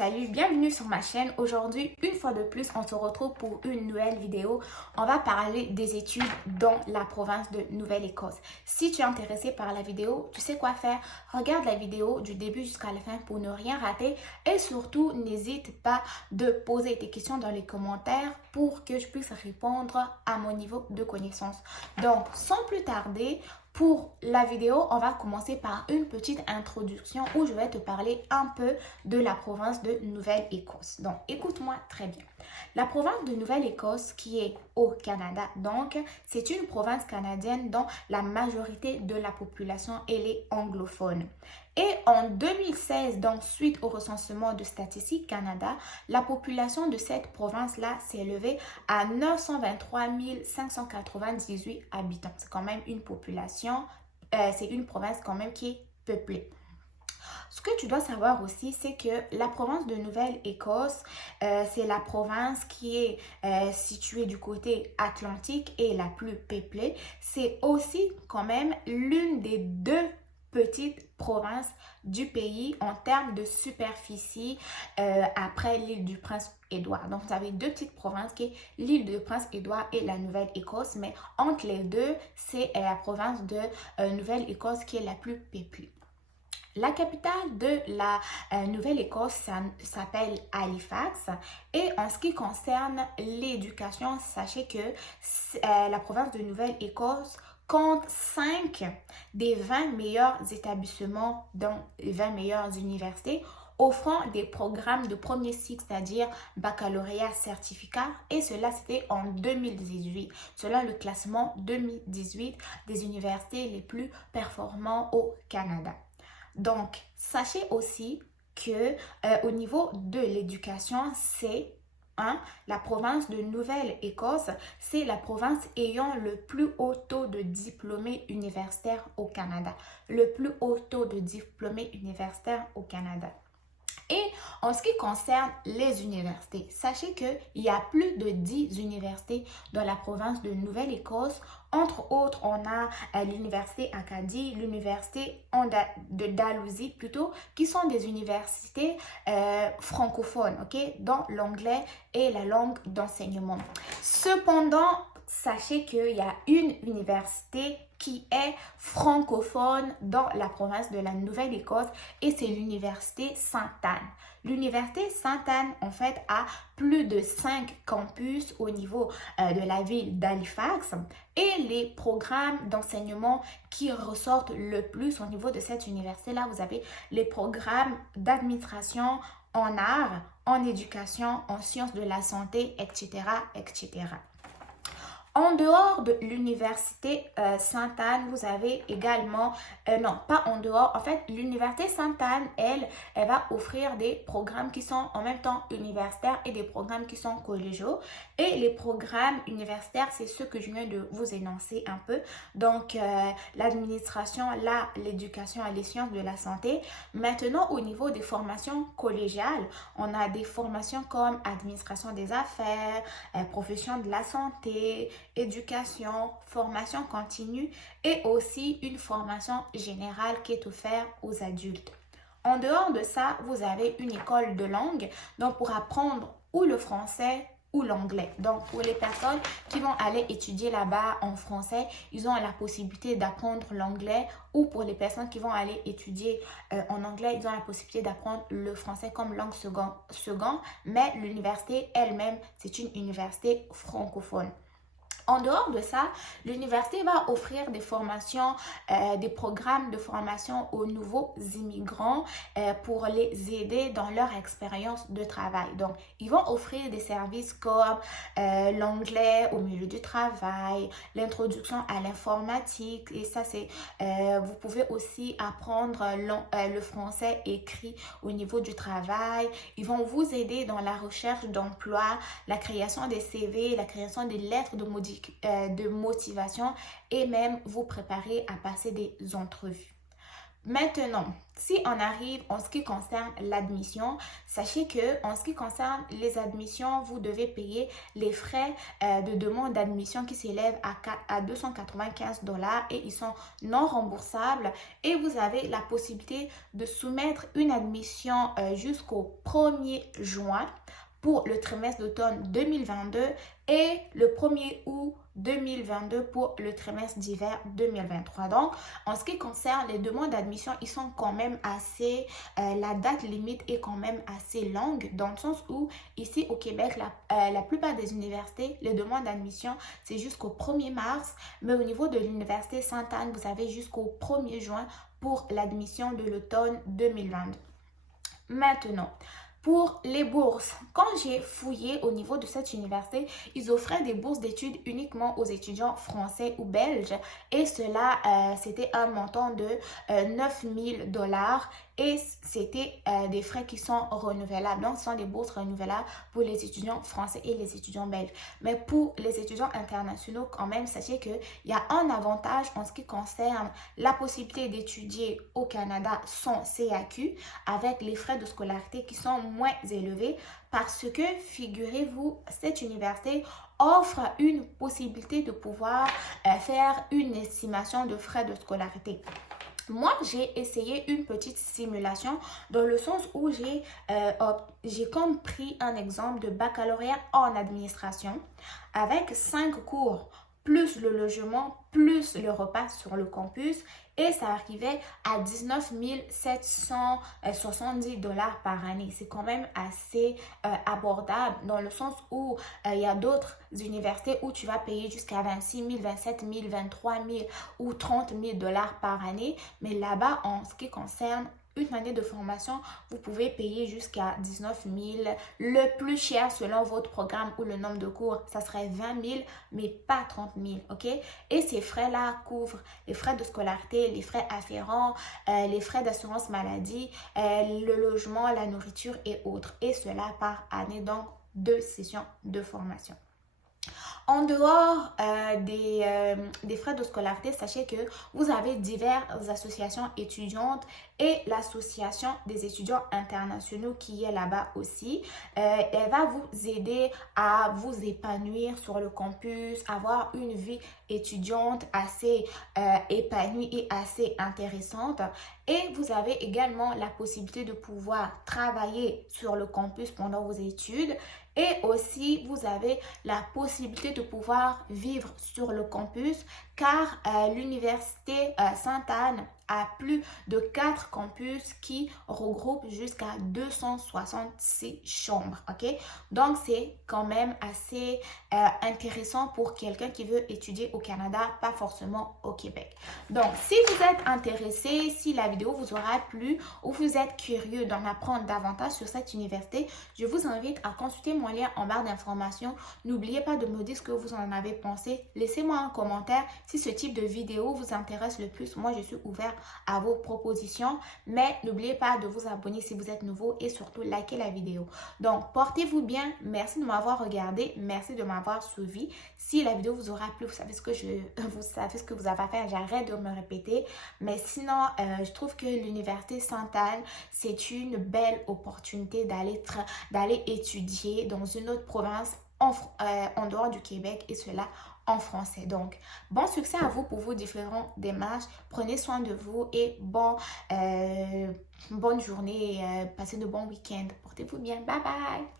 salut, bienvenue sur ma chaîne. Aujourd'hui, une fois de plus, on se retrouve pour une nouvelle vidéo. On va parler des études dans la province de Nouvelle-Écosse. Si tu es intéressé par la vidéo, tu sais quoi faire. Regarde la vidéo du début jusqu'à la fin pour ne rien rater. Et surtout, n'hésite pas de poser tes questions dans les commentaires pour que je puisse répondre à mon niveau de connaissance. Donc, sans plus tarder, pour la vidéo, on va commencer par une petite introduction où je vais te parler un peu de la province de Nouvelle-Écosse. Donc, écoute-moi très bien. La province de Nouvelle-Écosse, qui est au Canada, donc, c'est une province canadienne dont la majorité de la population est anglophone. Et en 2016, donc suite au recensement de Statistique Canada, la population de cette province-là s'est élevée à 923 598 habitants. C'est quand même une population, c'est une province quand même qui est peuplée. Ce que tu dois savoir aussi, c'est que la province de Nouvelle-Écosse, c'est la province qui est située du côté atlantique et la plus peuplée. C'est aussi quand même l'une des deux petites provinces du pays en termes de superficie après l'île du Prince-Édouard. Donc, vous avez deux petites provinces qui est l'île du Prince-Édouard et la Nouvelle-Écosse, mais entre les deux, c'est la province de Nouvelle-Écosse qui est la plus peuplée. La capitale de la Nouvelle-Écosse s'appelle Halifax et en ce qui concerne l'éducation, sachez que la province de Nouvelle-Écosse compte 5 des 20 meilleurs établissements dans les 20 meilleures universités offrant des programmes de premier cycle, c'est-à-dire baccalauréat certificat, et cela c'était en 2018, selon le classement 2018 des universités les plus performantes au Canada. Donc, sachez aussi que au niveau de l'éducation, c'est la province de Nouvelle-Écosse, c'est la province ayant le plus haut taux de diplômés universitaires au Canada. Le plus haut taux de diplômés universitaires au Canada. Et en ce qui concerne les universités, sachez qu'il y a plus de 10 universités dans la province de Nouvelle-Écosse. Entre autres, on a l'université Acadie, l'université de Dalhousie plutôt, qui sont des universités francophones, ok, dont l'anglais est la langue d'enseignement. Cependant, sachez qu'il y a une université qui est francophone dans la province de la Nouvelle-Écosse et c'est l'université Sainte-Anne. L'université Sainte-Anne, en fait, a plus de 5 campus au niveau de la ville d'Halifax et les programmes d'enseignement qui ressortent le plus au niveau de cette université-là, vous avez les programmes d'administration en art, en éducation, en sciences de la santé, etc., etc. En dehors de l'université Sainte-Anne, vous avez également, non, pas en dehors, en fait, l'université Sainte-Anne, elle va offrir des programmes qui sont en même temps universitaires et des programmes qui sont collégiaux. Et les programmes universitaires, c'est ce que je viens de vous énoncer un peu. Donc, l'administration, l'éducation et les sciences de la santé. Maintenant, au niveau des formations collégiales, on a des formations comme administration des affaires, profession de la santé, éducation, formation continue et aussi une formation générale qui est offerte aux adultes. En dehors de ça, vous avez une école de langue donc pour apprendre ou le français ou l'anglais. Donc, pour les personnes qui vont aller étudier là-bas en français, ils ont la possibilité d'apprendre l'anglais ou pour les personnes qui vont aller étudier en anglais, ils ont la possibilité d'apprendre le français comme langue seconde, mais l'université elle-même, c'est une université francophone. En dehors de ça, l'université va offrir des formations, des programmes de formation aux nouveaux immigrants pour les aider dans leur expérience de travail. Donc, ils vont offrir des services comme l'anglais au milieu du travail, l'introduction à l'informatique et ça c'est, vous pouvez aussi apprendre le français écrit au niveau du travail. Ils vont vous aider dans la recherche d'emploi, la création des CV, la création des lettres de motivation et même vous préparer à passer des entrevues. Maintenant, si on arrive en ce qui concerne l'admission, sachez que en ce qui concerne les admissions, vous devez payer les frais de demande d'admission qui s'élèvent à 295 $ et ils sont non remboursables. Et vous avez la possibilité de soumettre une admission jusqu'au 1er juin pour le trimestre d'automne 2022 et le 1er août 2022 pour le trimestre d'hiver 2023. Donc, en ce qui concerne les demandes d'admission, ils sont quand même assez, la date limite est quand même assez longue dans le sens où ici au Québec, la plupart des universités, les demandes d'admission, c'est jusqu'au 1er mars, mais au niveau de l'université Sainte-Anne, vous avez jusqu'au 1er juin pour l'admission de l'automne 2022. Maintenant, pour les bourses, quand j'ai fouillé au niveau de cette université, ils offraient des bourses d'études uniquement aux étudiants français ou belges et cela, c'était un montant de 9 000 $ et c'était des frais qui sont renouvelables. Donc, ce sont des bourses renouvelables pour les étudiants français et les étudiants belges. Mais pour les étudiants internationaux, quand même, sachez qu'il y a un avantage en ce qui concerne la possibilité d'étudier au Canada sans CAQ avec les frais de scolarité qui sont moins élevés parce que, figurez-vous, cette université offre une possibilité de pouvoir faire une estimation de frais de scolarité. Moi, j'ai essayé une petite simulation dans le sens où j'ai comme pris un exemple de baccalauréat en administration avec 5 cours plus le logement, plus le repas sur le campus et ça arrivait à 19 770 $ par année. C'est quand même assez abordable dans le sens où il y a d'autres universités où tu vas payer jusqu'à 26 000, 27 000, 23 000 ou 30 000 $ par année. Mais là-bas, en ce qui concerne une année de formation, vous pouvez payer jusqu'à 19 000. Le plus cher selon votre programme ou le nombre de cours, ça serait 20 000, mais pas 30 000, ok? Et ces frais-là couvrent les frais de scolarité, les frais afférents, les frais d'assurance maladie, le logement, la nourriture et autres. Et cela par année, donc 2 sessions de formation. En dehors des frais de scolarité, sachez que vous avez diverses associations étudiantes et l'association des étudiants internationaux qui est là-bas aussi. Elle va vous aider à vous épanouir sur le campus, avoir une vie étudiante assez épanouie et assez intéressante. Et vous avez également la possibilité de pouvoir travailler sur le campus pendant vos études. Et aussi, vous avez la possibilité de pouvoir vivre sur le campus car l'université Sainte-Anne a plus de 4 campus qui regroupent jusqu'à 266 chambres, ok? Donc, c'est quand même assez intéressant pour quelqu'un qui veut étudier au Canada, pas forcément au Québec. Donc, si vous êtes intéressé, si la vidéo vous aura plu ou vous êtes curieux d'en apprendre davantage sur cette université, je vous invite à consulter mon lien en barre d'informations. N'oubliez pas de me dire ce que vous en avez pensé. Laissez-moi un commentaire si ce type de vidéo vous intéresse le plus. Moi, je suis ouverte à vos propositions, mais n'oubliez pas de vous abonner si vous êtes nouveau et surtout likez la vidéo. Donc, portez-vous bien. Merci de m'avoir regardé. Merci de m'avoir suivi. Si la vidéo vous aura plu, vous savez ce que vous avez à faire. J'arrête de me répéter. Mais sinon, je trouve que l'université Sainte-Anne, c'est une belle opportunité d'aller étudier dans une autre province en dehors du Québec et cela en français. Donc, bon succès à vous pour vos différentes démarches. Prenez soin de vous et bonne journée. Passez de bons week-ends. Portez-vous bien. Bye bye.